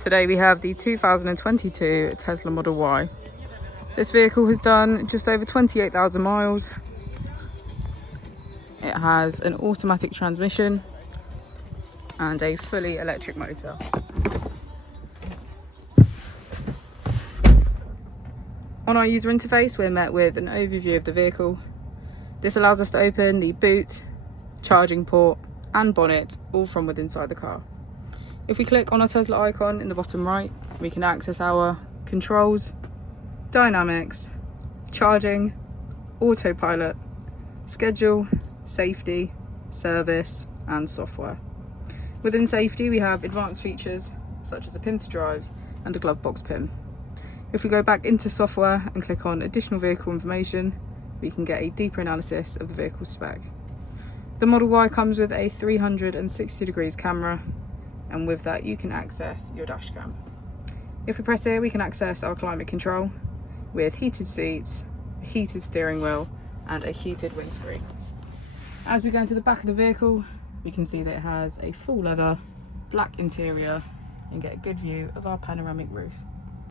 Today we have the 2022 Tesla Model Y. This vehicle has done just over 28,000 miles. It has an automatic transmission and a fully electric motor. On our user interface, we're met with an overview of the vehicle. This allows us to open the boot, charging port and bonnet, all from within inside the car. If we click on our Tesla icon in the bottom right, we can access our controls, dynamics, charging, autopilot, schedule, safety, service and software. Within safety we have advanced features such as a pin to drive and a glove box pin. If we go back into software and click on additional vehicle information, we can get a deeper analysis of the vehicle spec. The Model Y comes with a 360 degrees camera, and with that you can access your dash cam. If we press here, we can access our climate control with heated seats, a heated steering wheel and a heated windscreen. As we go into the back of the vehicle, we can see that it has a full leather black interior and get a good view of our panoramic roof.